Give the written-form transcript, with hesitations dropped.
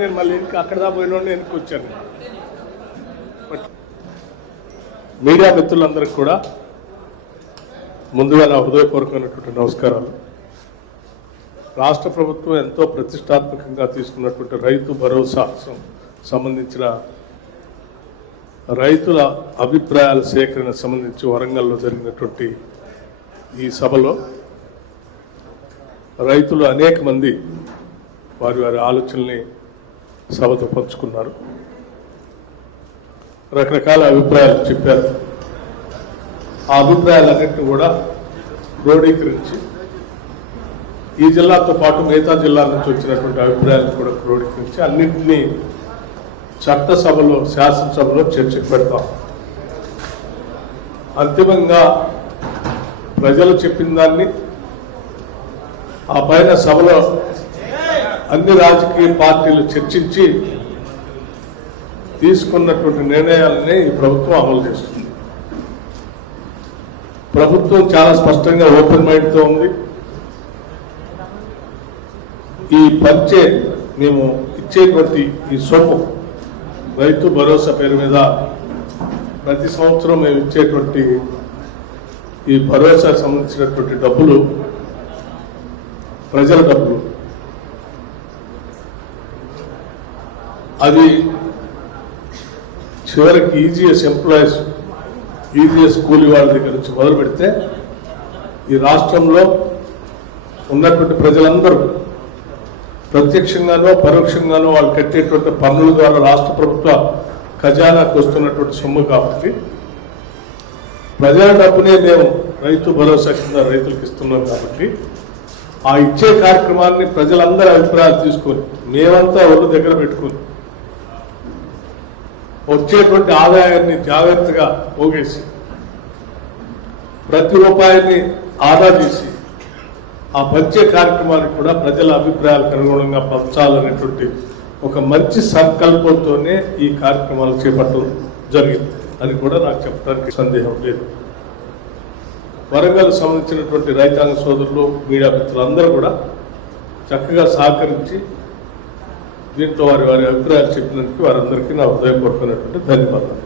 నేను మళ్ళీ అక్కడ దా పోయిన వెనక్కి వచ్చాను. మీడియా మిత్రులందరికీ కూడా ముందుగా నా హృదయపూర్వకమైనటువంటి నమస్కారాలు. రాష్ట్ర ప్రభుత్వం ఎంతో ప్రతిష్టాత్మకంగా తీసుకున్నటువంటి రైతు భరోసా సంబంధించిన రైతుల అభిప్రాయాల సేకరణ సంబంధించి వరంగల్లో జరిగినటువంటి ఈ సభలో రైతులు అనేక మంది వారి వారి ఆలోచనల్ని సభతో పంచుకున్నారు. రకరకాల అభిప్రాయాలు చెప్పారు. ఆ అభిప్రాయాలన్నింటినీ కూడా క్రోడీకరించి ఈ జిల్లాతో పాటు మిగతా జిల్లాల నుంచి వచ్చినటువంటి అభిప్రాయాలను కూడా క్రోడీకరించి అన్నింటినీ చట్టసభలో శాసనసభలో చర్చకు పెడతాం. అంతిమంగా ప్రజలు చెప్పిన దాన్ని ఆ పైన సభలో అన్ని రాజకీయ పార్టీలు చర్చించి తీసుకున్నటువంటి నిర్ణయాలనే ఈ ప్రభుత్వం అమలు చేస్తుంది. ప్రభుత్వం చాలా స్పష్టంగా ఓపెన్ మైండ్తో ఉంది. ఈ మేము ఇచ్చేటువంటి ఈ సొమ్ము రైతు భరోసా పేరు మీద ప్రతి సంవత్సరం మేము ఇచ్చేటువంటి ఈ భరోసాకు సంబంధించినటువంటి డబ్బులు ప్రజల డబ్బులు. అది చివరికి ఈజీఎస్ ఎంప్లాయీస్, ఈజీఎస్ కూలీ వాళ్ళ దగ్గర నుంచి మొదలు పెడితే ఈ రాష్ట్రంలో ఉన్నటువంటి ప్రజలందరూ ప్రత్యక్షంగానో పరోక్షంగానో వాళ్ళు కట్టేటువంటి పన్నుల ద్వారా రాష్ట్ర ప్రభుత్వ ఖజానాకు వస్తున్నటువంటి సొమ్ము కాబట్టి ప్రజల డబ్బునే మేము రైతు భరోసా కింద రైతులకు ఇస్తున్నాం. కాబట్టి ఆ ఇచ్చే కార్యక్రమాన్ని ప్రజలందరూ అభిప్రాయాలు తీసుకొని మేమంతా ఒళ్ళు దగ్గర పెట్టుకుని వచ్చేటువంటి ఆదాయాన్ని జాగ్రత్తగా పోగేసి ప్రతి రూపాయిని ఆదా చేసి ఆ పంచే కార్యక్రమాన్ని కూడా ప్రజల అభిప్రాయాలకు అనుగుణంగా పంచాలనేటువంటి ఒక మంచి సంకల్పంతోనే ఈ కార్యక్రమాలు చేపట్టడం జరిగింది అని కూడా నాకు చెప్పడానికి సందేహం లేదు. వరంగల్ సంబంధించినటువంటి రైతాంగ సోదరులు, మీడియా మిత్రులందరూ కూడా చక్కగా సహకరించి దీంట్లో వారి వారి అభిప్రాయాలు చెప్పినందుకు వారందరికీ నా హృదయపూర్వకమైనటువంటి ధన్యవాదాలు.